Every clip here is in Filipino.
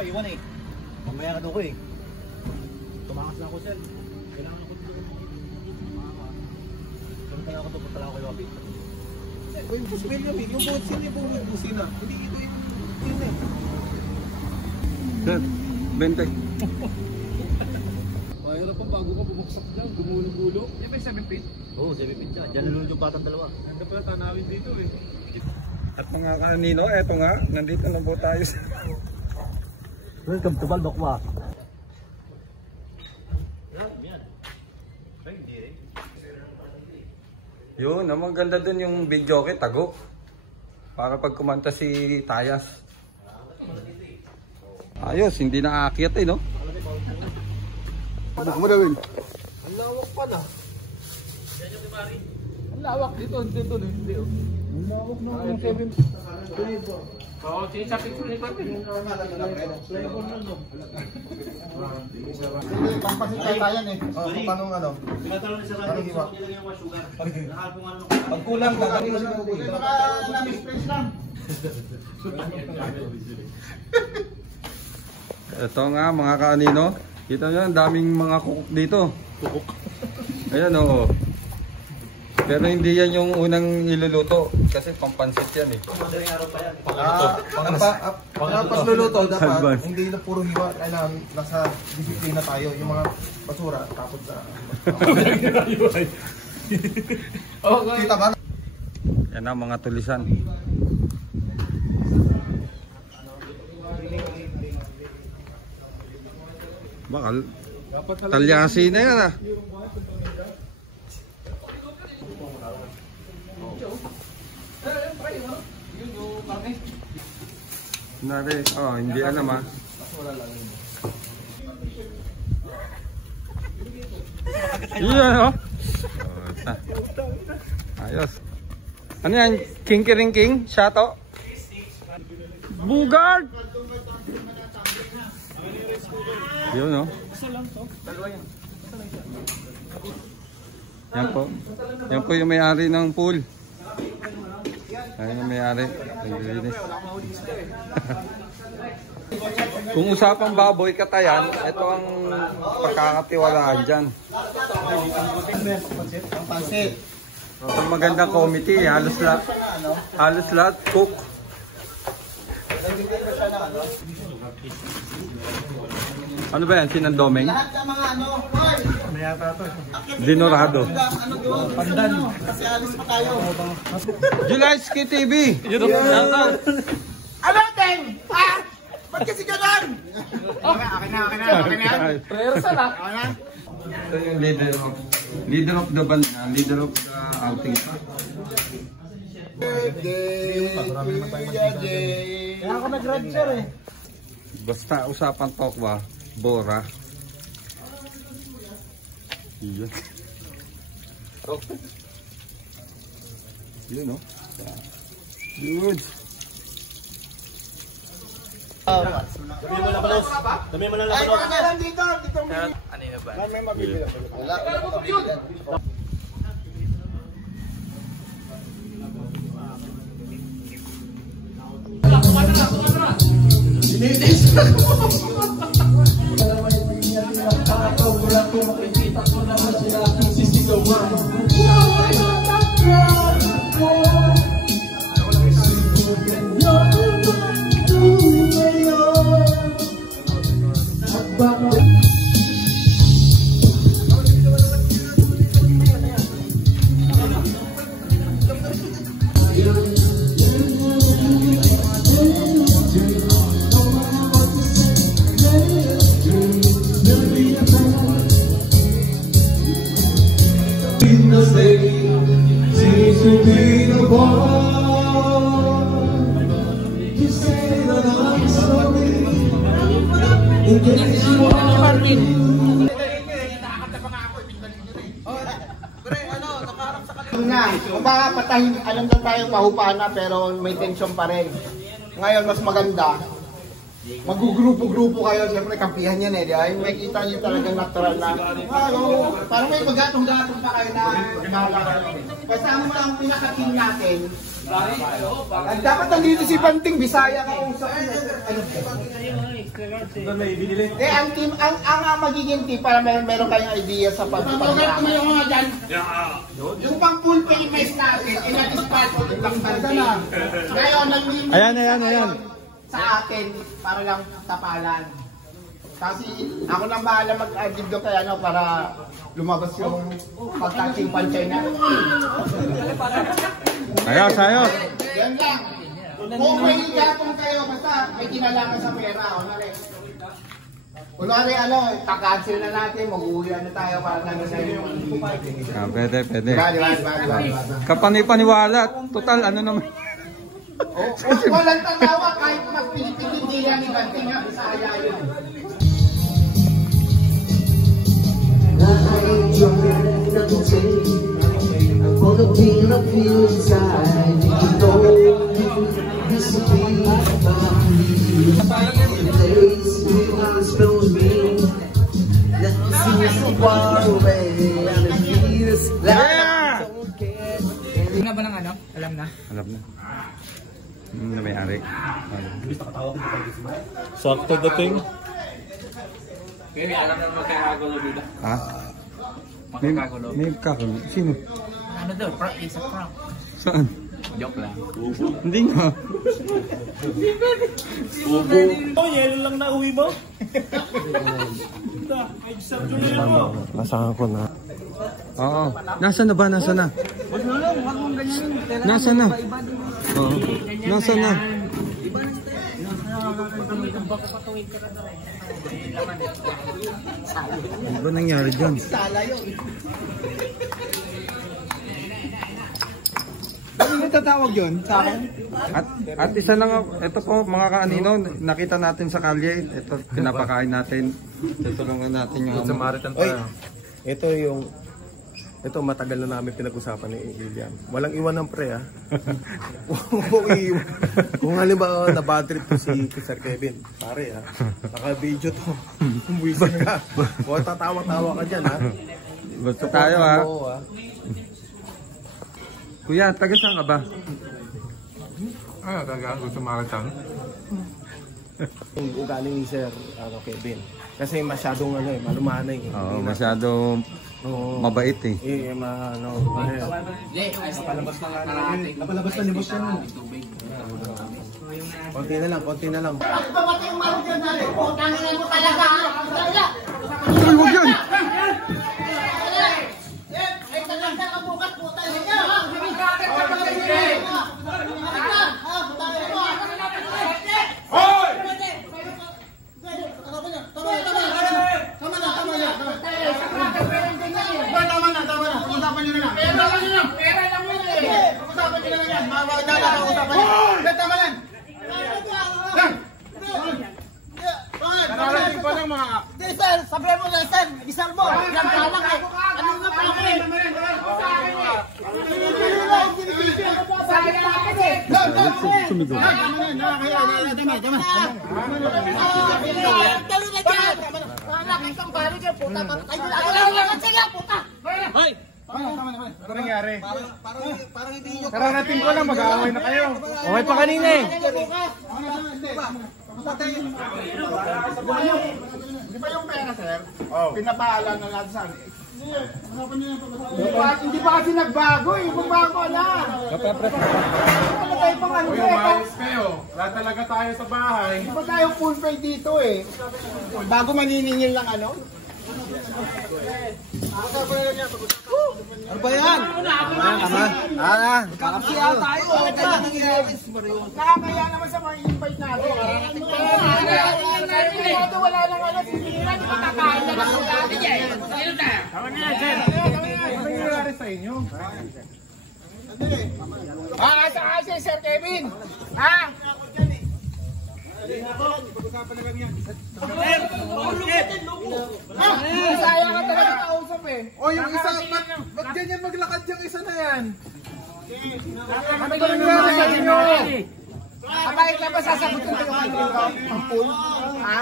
paiwan eh. Mamaya ka doon ko eh. Tumakas na ako sir. Kailangan ko dito. Punta lang ako doon, punta lang ako kay Wabi. Yung Puswell yun eh, yung botsin niya po yung busina. Hindi ito yung eh. Sir, 20. Mahirap pa bago ka bumuksak dyan, gumulo-gulo. Yan ba yung 7 feet? Oo, 7 feet siya. Diyan lulun yung batang dalawa. Ganda pala tanawin dito eh. At mga kanino, eto nga, nandito na po tayo sa... Welcome to Baldokwa. Yun, ang maganda dun yung video kay Tago. Para pag kumanta si Tayas. Ayos, hindi na aakyat eh, no? Ano mo gawin? Ang lawak pa na. Ang lawak dito, dito, hindi oh. Ang lawak na yung 7. Oo, sa picture ni Papi. Pampasin tayo yan eh. Paano ano? Pinatalon na sa radio, gusto ko nilagyan yung sugar. Nakapong ano. Pag kulang, gagawin sa mga kulang. Baka na-misplace lang. Ito nga mga kanino. Kita nyo, ang daming mga kukuk dito. Kukuk. Ayan oo. Pero hindi yan yung unang iluluto. Kasi pampansit yan eh. Madaling araw pa yan. Pagluluto dapat hindi na puro hiwa. Kailangan nasa disiplina tayo. Yung mga basura tapos sa... Kita ba? Yan ang mga tulisan. Bakal talyasi na yan ah. Nari, oh, hindi alam ah. Yan oh. Ayos. Ano yan? King? Shato? Bugard! Yun oh. Yan po. Yan po yung may-ari ng pool. Ayan yung may-ari. Naglilinis. Kung usapang baboy katayan, ito ang pagkakatiwalaan dyan. Pansit. Ang magandang committee, halos lahat cook. Ano ba yan? Sinandoming? Lahat ng mga ano, Dinorado. pandan. Kasi alis pa tayo. Julyski TV! Ano, Teng? Ha? Ba't kasi ganun? Akin na. Rehearsal ah. Ito yung leader of the band, leader of the outing. Kaya ako nag-grad sir eh. Basta usapan talk ba? Bora. Iyan. Yun, no? Yun. Dami mo na labanos. Dito. Ano yun ba? May mabibili. Wala. Kung baka patahin, alam na tayo mahupa na pero may tension pa rin. Ngayon mas maganda, Magugrupo-grupo kayo, siyempre kampihan yan eh, di ba? May kita nyo talagang natural na, parang may magatong-gatong pa kayo na, kasama mo lang ang pinaka-team natin. Dapat nandito si Banting, Bisaya ka kung saan. Ang team, ang magiging team para meron kayong idea sa pag-pag-pag. Yung pang full payment natin, ilan is part of the Banting. Ngayon, Ayan. sa atin para lang tapalan. Kasi ako lang bahala mag-adib doon kaya para lumabas yung pagtouching panchay na. Ayos. Yan lang. Kung may gatong kayo, basta may kinalaman sa pera. Kunwari kakancel na natin, mag-uwi na tayo para nangyay yung Pwede. Diba? Kapani-paniwala. Total, ano naman. Walang tatawa kahit magpilipin yan ni Banting nga, Bisaya yun. Tingnan ba ng ano? Alam na? Alam na. Na may-ari. Sakto dating. Kaya alam na magkakagulo dito. Ha? Magkakagulo. May kakulo. Sino? Ano daw? Isa prank. Saan? Joke lang. Hindi nga. Yelo lang na uwi mo? Nasaan ko na? Oo. Nasaan na ba? Nasaan na? Nasaan na? Oo. Nasaan na? Ano ba nangyari dyan? Ano yung tatawag yun sa akin? At isa na nga, ito po mga kaanino, nakita natin sa kalye, ito pinapakain natin, tutulungan natin yung Samaritan pa. Ito matagal na namin pinag-usapan ni Ilian. Walang iwan ng pre Kung halimbawa na bad trip to si Sir Kevin, pare naka-video to. Buwisin ka. Huwag tatawa-tawa ka dyan Basta tayo Kuya, taga saan ka ba? Taga gusto Samaritan. Yung ugali ni Sir Kevin. Kasi masyadong malumanay. Oo, masyado mabait eh. Napalabas na ni Boss yan. Konti na lang. Babatay yung mali dyan na rin. Putangin mo talaga. Uy, huwag yan! Ay, talaga ka bukas. Putangin niya. Sabi mo na, Sir, isang mo. Yan pa lang eh. Ano nga pa ako eh? Ano nangyari? Kararating ko lang, mag-aaway na kayo. Okay pa kanina eh. Di ba yung pera, sir? Pinapaalam na natin sa akin. Hindi pa kasi nagbago eh. Magbago na. Wala tayo pang ano eh. Kayo, lahat talaga tayo sa bahay. Hindi pa tayo full pay dito eh. Bago maniningil lang ano. Ano ba yan? Kakapsiya tayo. Nakakaya naman sa mga invite natin. Wala nang ano. Sisira, di ba kakain na lang natin yan? Tama na yan, sir. Ano nangyari sa inyo? Asa kasi, Sir Kevin? Ha? Pag-usapan na lang yan. Masaya ka talaga kausap eh. O yung isa, ba't ganyan maglakad yung isa na yan? Ano ba nangyari sa inyo? Kapag ka ba sasagutin ko yung ano dito? Ang pool? Ha?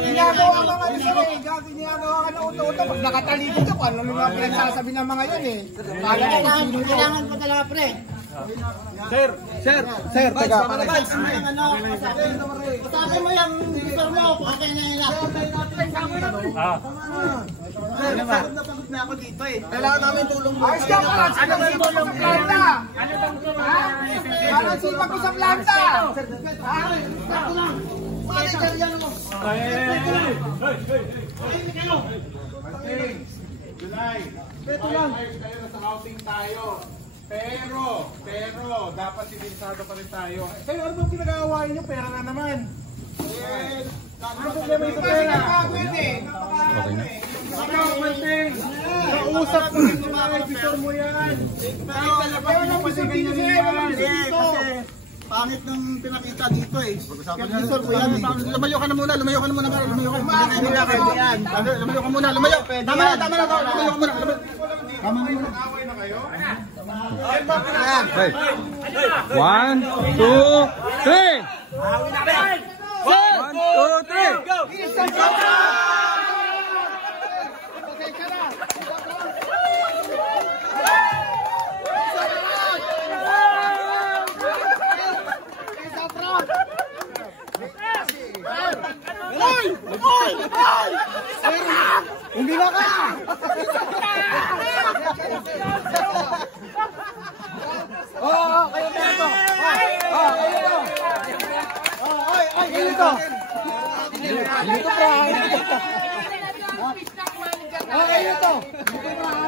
Ginagawa ka nga nito eh. Ginagawa ka na uto-uto. Pag nakatalikod ka, ano naman ang pinagsasabi ng mga yan eh. Kailangan pa talaga pre. Sir, taga. Sabi mo yung visor mo, okay na yun. Napagod na ako dito eh. Kailangan namin tulong mo. Ayos ka pa! Ano ba yung tulong planta? Parang sipa ko sa planta! Ha? Sakto lang! Manager yan mo! July, beto lang. Sa outing tayo. Pero, dapat sinisado pa rin tayo. Kayo, ano bang pinag-aawain nyo? Pera na naman. Ano problema yung pera? Okay na. Kausap ko rin yung mga editor mo yan. Kahit talaga mo pa si ganyan yan. Kasi pangit ng pinakita dito eh. Visor ko yan. Lumayo ka na muna, lumayo ka na muna. Lumayo ka muna. Lumayo. Tama na. Lumayo ka muna. Tama na muna. Away na kayo? Hey. 1, 2, 3. 1, 2, 3. Hindi na ka! Kayo dito! Kayo dito! Dito pa! Kayo dito! Dito pa!